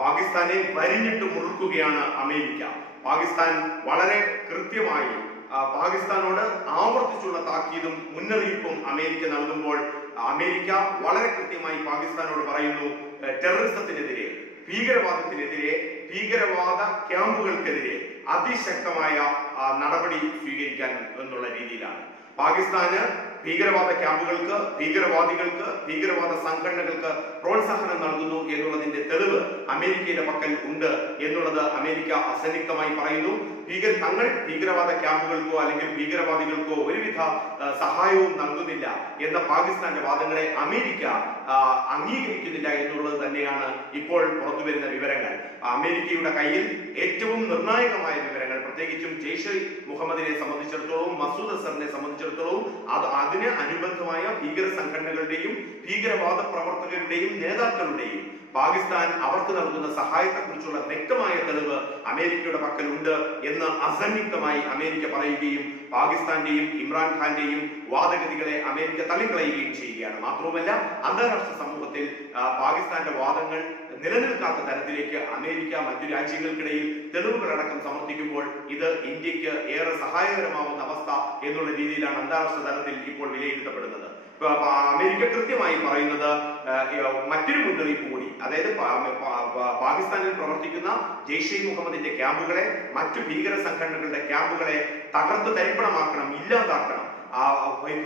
പാകിസ്ഥാനെ വരിഞ്ഞിട്ട് മുറുക്കുകയാണ് അമേരിക്ക. പാകിസ്ഥാൻ വളരെ കൃത്യമായി പാകിസ്ഥാനോട് ആവർത്തിച്ചുള്ള താക്കീതും മുന്നറിയിപ്പും അമേരിക്ക നൽകുമ്പോൾ അമേരിക്ക വളരെ കൃത്യമായി പാകിസ്ഥാനോട് പറയുന്നു, ടെററിസത്തിനെതിരെ, ഭീകരവാദത്തിനെതിരെ, ഭീകരവാദ ക്യാമ്പുകൾക്കെതിരെ അതിശക്തമായ നടപടി സ്വീകരിക്കാൻ എന്നുള്ള രീതിയിലാണ്. പാകിസ്ഥാന് ഭീകരവാദ ക്യാമ്പുകൾക്ക്, ഭീകരവാദികൾക്ക്, ഭീകരവാദ സംഘടനകൾക്ക് പ്രോത്സാഹനം നൽകുന്നു എന്നുള്ളതിന്റെ തെളിവ് അമേരിക്കയുടെ പക്കൽ ഉണ്ട് എന്നുള്ളത് അമേരിക്ക അസന്നിഗ്ധമായി പറയുന്നു. തങ്ങൾ ഭീകരവാദ ക്യാമ്പുകൾക്കോ അല്ലെങ്കിൽ ഭീകരവാദികൾക്കോ ഒരുവിധ സഹായവും നൽകുന്നില്ല എന്ന പാകിസ്ഥാന്റെ വാദങ്ങളെ അമേരിക്ക അംഗീകരിക്കുന്നില്ല എന്നുള്ളത് തന്നെയാണ് ഇപ്പോൾ പുറത്തുവരുന്ന വിവരങ്ങൾ. അമേരിക്കയുടെ കയ്യിൽ ഏറ്റവും നിർണായകമായ വിവരങ്ങൾ, പ്രത്യേകിച്ചും ജെയ്ഷെ മുഹമ്മദിനെ സംബന്ധിച്ചിടത്തോളം, മസൂദ് അസറിനെ സംബന്ധിച്ചിടത്തോളം, അതിന് അനുബന്ധമായ ഭീകര സംഘടനകളുടെയും ഭീകരവാദ പ്രവർത്തകരുടെയും നേതാക്കളുടെയും പാകിസ്ഥാൻ അവർക്ക് നൽകുന്ന സഹായത്തെക്കുറിച്ചുള്ള വ്യക്തമായ തെളിവ് അമേരിക്കയുടെ പക്കലുണ്ട് എന്ന് അസന്നിഗ്ധമായി അമേരിക്ക പറയുകയും പാകിസ്ഥാന്റെയും ഇമ്രാൻഖാന്റെയും വാദഗതികളെ അമേരിക്ക തള്ളിക്കളയുകയും ചെയ്യുകയാണ്. മാത്രവുമല്ല, അന്താരാഷ്ട്ര സമൂഹത്തിൽ പാകിസ്ഥാന്റെ വാദങ്ങൾ നിലനിൽക്കാത്ത തരത്തിലേക്ക് അമേരിക്ക മറ്റു രാജ്യങ്ങൾക്കിടയിൽ തെളിവുകളടക്കം സമർത്ഥിക്കുമ്പോൾ ഇത് ഇന്ത്യക്ക് ഏറെ സഹായകരമാവുന്ന അവസ്ഥ എന്നുള്ള രീതിയിലാണ് അന്താരാഷ്ട്ര തലത്തിൽ ഇപ്പോൾ വിലയിരുത്തപ്പെടുന്നത്. അമേരിക്ക കൃത്യമായി പറയുന്നത് മറ്റൊരു മുന്നറിയിപ്പ് കൂടി, അതായത് പാകിസ്ഥാനിൽ പ്രവർത്തിക്കുന്ന ജെയ്ഷെ മുഹമ്മദിന്റെ ക്യാമ്പുകളെ, മറ്റു ഭീകര സംഘടനകളുടെ ക്യാമ്പുകളെ തകർത്ത് തരിപ്പണമാക്കണം, ഇല്ലാതാക്കണം.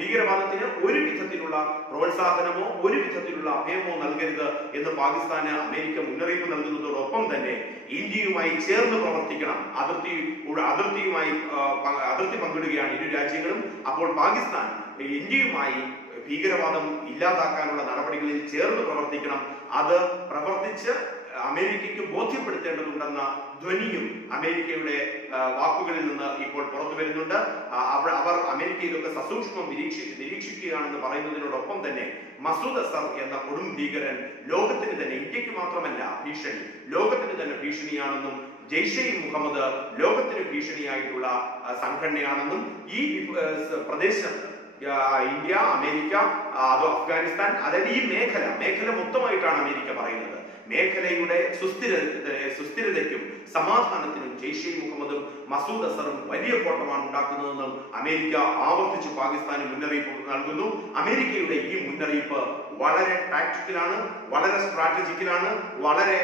ഭീകരവാദത്തിന് ഒരു വിധത്തിലുള്ള പ്രോത്സാഹനമോ ഒരു വിധത്തിലുള്ള അഭയമോ നൽകരുത് എന്ന് പാകിസ്ഥാന് അമേരിക്ക മുന്നറിയിപ്പ് നൽകുന്നതോടൊപ്പം തന്നെ ഇന്ത്യയുമായി ചേർന്ന് പ്രവർത്തിക്കണം, അതിർത്തി പങ്കിടുകയാണ് ഇരു രാജ്യങ്ങളും. അപ്പോൾ പാകിസ്ഥാൻ ഇന്ത്യയുമായി ഭീകരവാദം ഇല്ലാതാക്കാനുള്ള നടപടികളിൽ ചേർന്ന് പ്രവർത്തിക്കണം. അത് പ്രവർത്തിച്ച് അമേരിക്കയ്ക്ക് ബോധ്യപ്പെടുത്തേണ്ടതുണ്ടെന്ന ധ്വനിയും അമേരിക്കയുടെ വാക്കുകളിൽ നിന്ന് ഇപ്പോൾ പുറത്തു വരുന്നുണ്ട്. അവർ അമേരിക്ക ഇതൊക്കെ സസൂക്ഷ്മം നിരീക്ഷിക്കുകയാണെന്ന് പറയുന്നതിനോടൊപ്പം തന്നെ മസൂദ് അസർ എന്ന കൊടും ഭീകരൻ ലോകത്തിന് തന്നെ, ഇന്ത്യക്ക് മാത്രമല്ല ഭീഷണി, ലോകത്തിന് തന്നെ ഭീഷണിയാണെന്നും ജെയ്ഷെ മുഹമ്മദ് ലോകത്തിന് ഭീഷണിയായിട്ടുള്ള സംഘടനയാണെന്നും ഈ പ്രദേശം ഇന്ത്യ, അമേരിക്ക, അതോ അഫ്ഗാനിസ്ഥാൻ, അതായത് ഈ മേഖല മൊത്തമായിട്ടാണ് അമേരിക്ക പറയുന്നത്. മേഖലയുടെ സുസ്ഥിരതയ്ക്കും സമാധാനത്തിനും ജെയ്ഷെ മുഹമ്മദും മസൂദ് അസറും വലിയ കോട്ടമാണ് ഉണ്ടാക്കുന്നതെന്നും അമേരിക്ക ആവർത്തിച്ച് പാകിസ്ഥാന് മുന്നറിയിപ്പ് നൽകുന്നു. അമേരിക്കയുടെ ഈ മുന്നറിയിപ്പ് വളരെ ടാക്ടിക്കലാണ്, വളരെ സ്ട്രാറ്റജിക്കലാണ്, വളരെ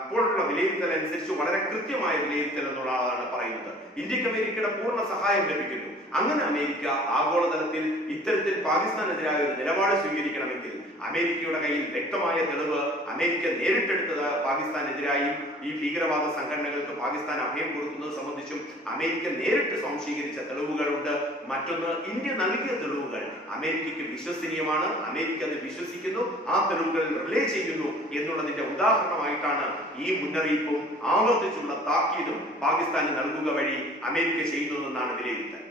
ഇപ്പോഴുള്ള വിലയിരുത്തൽ അനുസരിച്ച് വളരെ കൃത്യമായ വിലയിരുത്തൽ എന്നുള്ളതാണ് പറയുന്നത്. ഇന്ത്യക്ക് അമേരിക്കയുടെ പൂർണ്ണ സഹായം ലഭിക്കുന്നു. അങ്ങനെ അമേരിക്ക ആഗോളതലത്തിൽ ഇത്തരത്തിൽ പാകിസ്ഥാനെതിരായ ഒരു നിലപാട് സ്വീകരിക്കണമെങ്കിൽ അമേരിക്കയുടെ കയ്യിൽ വ്യക്തമായ തെളിവ് അമേരിക്ക നേരിട്ടെടുത്തത് പാകിസ്ഥാനെതിരായും ഈ ഭീകരവാദ സംഘടനകൾക്ക് പാകിസ്ഥാൻ അഭയം കൊടുക്കുന്നത് സംബന്ധിച്ചും അമേരിക്ക നേരിട്ട് സ്വാംശീകരിച്ച തെളിവുകളുണ്ട്. മറ്റൊന്ന്, ഇന്ത്യ നൽകിയ തെളിവുകൾ അമേരിക്കയ്ക്ക് വിശ്വസനീയമാണ്, അമേരിക്ക അത് വിശ്വസിക്കുന്നു, ആ തെളിവുകൾ റിലേ ചെയ്യുന്നു എന്നുള്ളതിന്റെ ഉദാഹരണമായിട്ടാണ് ഈ മുന്നറിയിപ്പും ആവർത്തിച്ചുള്ള താക്കീതും പാകിസ്ഥാന് നൽകുക വഴി അമേരിക്ക ചെയ്യുന്നതെന്നാണ് വിലയിരുത്തൽ.